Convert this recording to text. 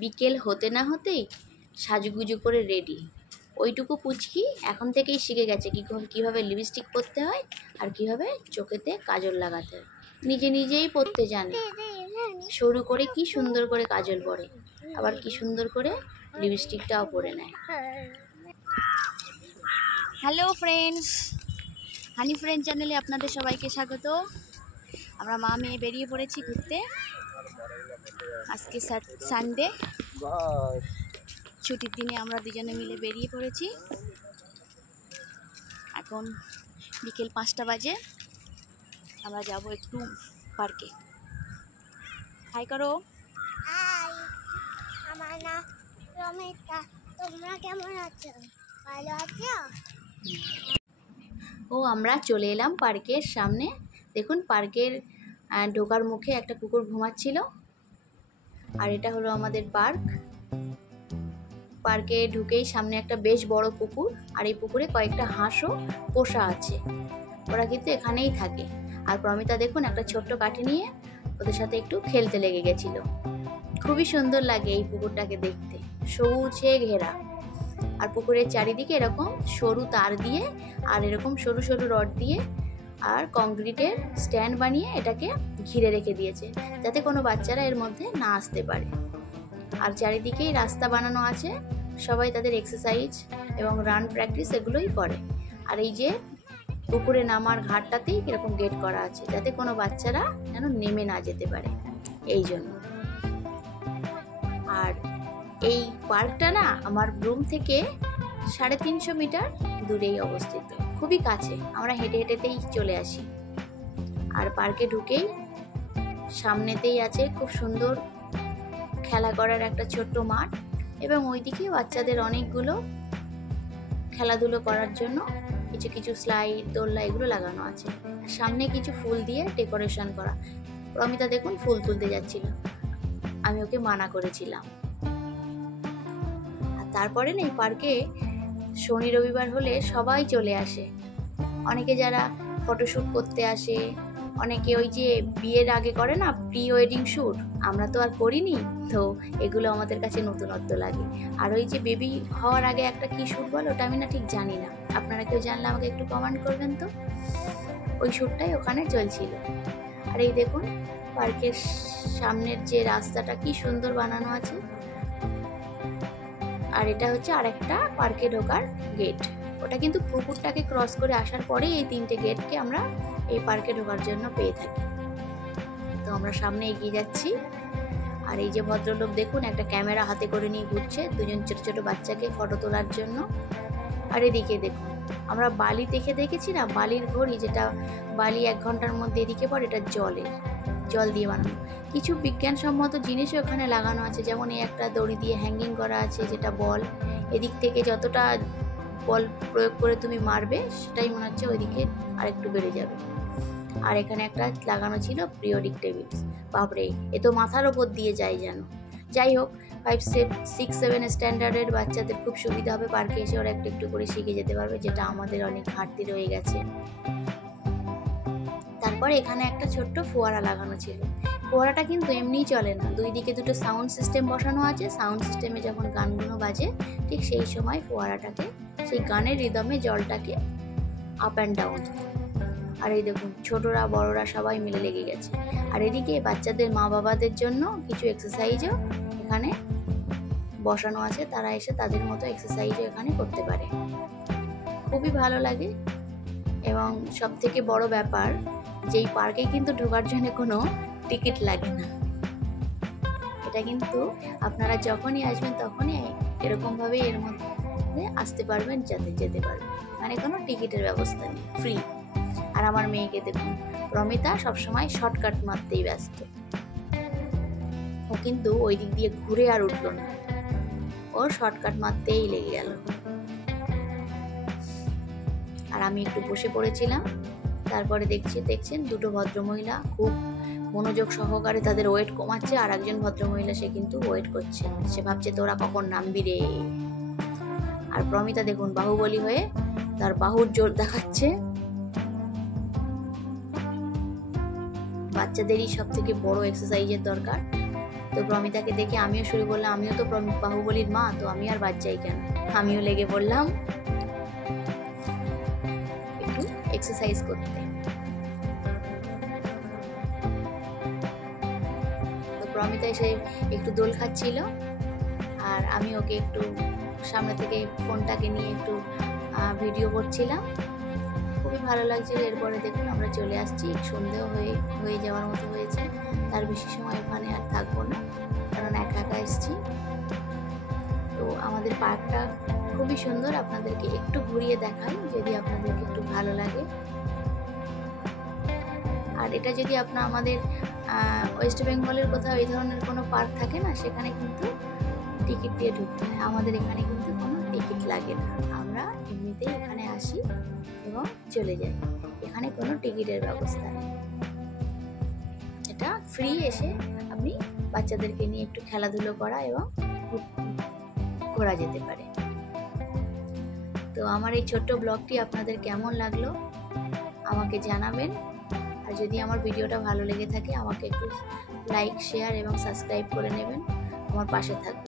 বিকেল হতে না হতেই সাজুগুজু করে রেডি। ওইটুকু পুচকি এখন থেকেই শিখে গেছে কীভাবে লিপস্টিক পরতে হয় আর কীভাবে চোখেতে কাজল লাগাতে হয়। নিজে নিজেই পরতে জানে, সরু করে কি সুন্দর করে কাজল পরে, আবার কি সুন্দর করে লিপস্টিকটাও পরে নেয়। হ্যালো ফ্রেন্ডস, হানি ফ্রেন্ড চ্যানেলে আপনাদের সবাইকে স্বাগত। আমরা মা মেয়ে বেরিয়ে পড়েছি ঘুরতে। আজকে সানডে, ছুটির দিনে আমরা দুজনে মিলে বেরিয়ে পড়েছি। এখন বিকেল 5টা বাজে। আমরা যাব একটু পার্কে। হাই করো। হাই, আমার নাম রমিতা। তোমরা কেমন আছো? ভালো আছো? আমরা চলে এলাম পার্কের সামনে। দেখুন, পার্কের ঢোকার মুখে একটা কুকুর ঘুমাচ্ছিল। আর এটা হলো আমাদের পার্ক। পার্কে ঢুকেই সামনে একটা বেশ বড় পুকুর, আর এই পুকুরে কয়েকটা হাঁসও পোষা আছে। ওরা কিন্তু এখানেই থাকে। আর প্রমিতা দেখুন একটা ছোট্ট কাঠি নিয়ে ওদের সাথে একটু খেলতে লেগে গেছিল। খুবই সুন্দর লাগে এই পুকুরটাকে দেখতে, সবুজে ঘেরা। আর পুকুরের চারিদিকে এরকম সরু তার দিয়ে আর এরকম সরু সরু রড দিয়ে আর কংক্রিটের স্ট্যান্ড বানিয়ে এটাকে ঘিরে রেখে দিয়েছে, যাতে কোনো বাচ্চারা এর মধ্যে না আসতে পারে। আর চারিদিকেই রাস্তা বানানো আছে, সবাই তাদের এক্সারসাইজ এবং রান প্র্যাকটিস এগুলোই করে। আর এই যে পুকুরে নামার ঘাটটাতেই এরকম গেট করা আছে, যাতে কোনো বাচ্চারা যেন নেমে না যেতে পারে, এই জন্য। আর এই পার্কটা না আমার রুম থেকে 350 মিটার দূরেই অবস্থিত, খুবই কাছে। আমরা হেঁটে হেঁটেতেই চলে আসি। আর পার্কে ঢুকেই সামনেতেই আছে খুব সুন্দর খেলা করার একটা ছোট্ট মাঠ, এবং ওইদিকে বাচ্চাদের অনেকগুলো খেলাধুলো করার জন্য কিছু কিছু স্লাইড, দোলনা এগুলো লাগানো আছে। সামনে কিছু ফুল দিয়ে ডেকোরেশন করা। প্রমিতা দেখুন ফুল তুলতে যাচ্ছিল, আমি ওকে মানা করেছিলাম। আর তারপরে না এই পার্কে শনি রবিবার হলে সবাই চলে আসে। অনেকে যারা ফটোশ্যুট করতে আসে, অনেকে ওই যে বিয়ের আগে করে না প্রি ওয়েডিং শ্যুট, আমরা তো আর করিনি, তো এগুলো আমাদের কাছে নতুনত্ব লাগে। আর ওই যে বেবি হওয়ার আগে একটা কি শ্যুট বলে, ওটা আমি না ঠিক জানি না, আপনারা কেউ জানলে আমাকে একটু কমেন্ট করবেন তো। ওই শ্যুটটাই ওখানে চলছিল। আর এই দেখুন পার্কের সামনের যে রাস্তাটা কি সুন্দর বানানো আছে। আর এটা হচ্ছে আরেকটা পার্কে ঢোকার গেট। ওটা কিন্তু পুকুরটাকে ক্রস করে আসার পরে এই 3টে গেটকে আমরা এই পার্কে ঢোকার জন্য পেয়ে থাকি। তো আমরা সামনে এগিয়ে যাচ্ছি। আর এই যে ভদ্রলোক দেখুন একটা ক্যামেরা হাতে করে নিয়ে ঘুরছে, দুজন ছোট ছোট বাচ্চাকে ফটো তোলার জন্য। আর এদিকে দেখুন আমরা বালি দেখেছি না, বালির ঘড়ি, যেটা বালি 1 ঘন্টার মধ্যে এদিকে পড়ে, এটা জল দিয়ে বানানো। কিছু বিজ্ঞানসম্মত জিনিসও ওখানে লাগানো আছে, যেমন এই একটা দড়ি দিয়ে হ্যাঙ্গিং করা আছে, যেটা বল। এদিক থেকে যতটা বল প্রয়োগ করে তুমি মারবে, সেটাই মনে হচ্ছে ওইদিকে আরেকটু বেড়ে যাবে। আর এখানে একটা লাগানো ছিল পিরিয়ডিক টেবিল। বাপরে, এ তো মাথার ওপর দিয়ে যায় যেন। যাই হোক, 5, 6, 7 স্ট্যান্ডার্ডের বাচ্চাদের খুব সুবিধা হবে, পার্কে এসে ওরা একটু একটু করে শিখে যেতে পারবে, যেটা আমাদের অনেক ঘাটতি রয়ে গেছে। তারপরে এখানে একটা ছোট্ট ফোয়ারা লাগানো ছিল। ফোয়ারাটা কিন্তু এমনিই চলে না, 2 দিকে 2টো সাউন্ড সিস্টেম বসানো আছে। সাউন্ড সিস্টেমে যখন গানগুলো বাজে, ঠিক সেই সময় ফোয়ারাটাকে, সেই গানের রিদমে জলটাকে আপ অ্যান্ড ডাউন। আর এই দেখুন ছোটরা বড়রা সবাই মিলে লেগে গেছে। আর এদিকে বাচ্চাদের মা বাবাদের জন্য কিছু এক্সারসাইজও এখানে বসানো আছে, তারা এসে তাদের মতো এক্সারসাইজও এখানে করতে পারে। খুবই ভালো লাগে। এবং সব থেকে বড় ব্যাপার, যেই পার্কে কিন্তু ঢোকার জন্য কোনো টিকিট লাগে না। এটা কিন্তু আপনারা যখনই আসবেন তখনই এরকমভাবে এর মধ্যে আসতে পারবেন, যেতে পারবেন। মানে কোনো টিকিটের ব্যবস্থা নেই, ফ্রি। আর আমার মেয়েকে দেখুন, প্রমিতা সবসময় শর্টকাট মারতেই ব্যস্ত। ও কিন্তু ওই দিক দিয়ে ঘুরে আর উঠল না, ওর শর্টকাট মারতেই লেগে গেল। আর আমি একটু বসে পড়েছিলাম। তারপরে দেখছেন 2টো ভদ্রমহিলা খুব মনোযোগ সহকারে তাদের ওয়েট কমাচ্ছে। আর একজন ভদ্রমহিলা, সে কিন্তু ওয়েট করছে, সে ভাবছে তোরা কখন নামবি রে। আর প্রমিতা দেখুন বাহুবলী হয়ে তার বাহুর জোর দেখাচ্ছে। বাচ্চাদেরই সব থেকে বড় এক্সারসাইজের দরকার, তো প্রমিতাকে দেখে আমিও শুরু করলাম, আমিও তো বাহুবলীর মা, তো আমি আর বাদ যাই কেন, আমিও লেগে পড়লাম একটু এক্সারসাইজ করতে। তো প্রমিতা এসে একটু দোল খাচ্ছিল, আর আমি ওকে একটু সামনে থেকে ফোনটাকে নিয়ে একটু ভিডিও করছিলাম, খুবই ভালো লাগছিল। এরপরে দেখুন আমরা চলে আসছি, সন্ধেও হয়ে যাওয়ার মতো হয়েছে, তার বেশি সময় ওখানে আর থাকবো না, কারণ একা একা এসছি। তো আমাদের পার্কটা খুবই সুন্দর, আপনাদেরকে একটু ঘুরিয়ে দেখাই যদি আপনাদেরকে একটু ভালো লাগে। আর এটা যদি আমাদের ওয়েস্ট বেঙ্গলের কোথাও এই ধরনের কোনো পার্ক থাকে না, সেখানে কিন্তু টিকিট দিয়ে ঢুকতে হয়, আমাদের এখানে কিন্তু কোনো টিকিট লাগে না, আমরা এমনিতেই এখানে আসি এবং চলে যাই, এখানে কোনো টিকিটের ব্যবস্থা নেই, এটা ফ্রি, এসে আপনি বাচ্চাদেরকে নিয়ে একটু খেলাধুলো করা এবং ঘোরা যেতে পারে। তো আমার এই ছোট্ট ব্লগটি আপনাদের কেমন লাগলো আমাকে জানাবেন, আর যদি আমার ভিডিওটা ভালো লেগে থাকে আমাকে একটু লাইক, শেয়ার এবং সাবস্ক্রাইব করে নেবেন, আমার পাশে থাকবেন।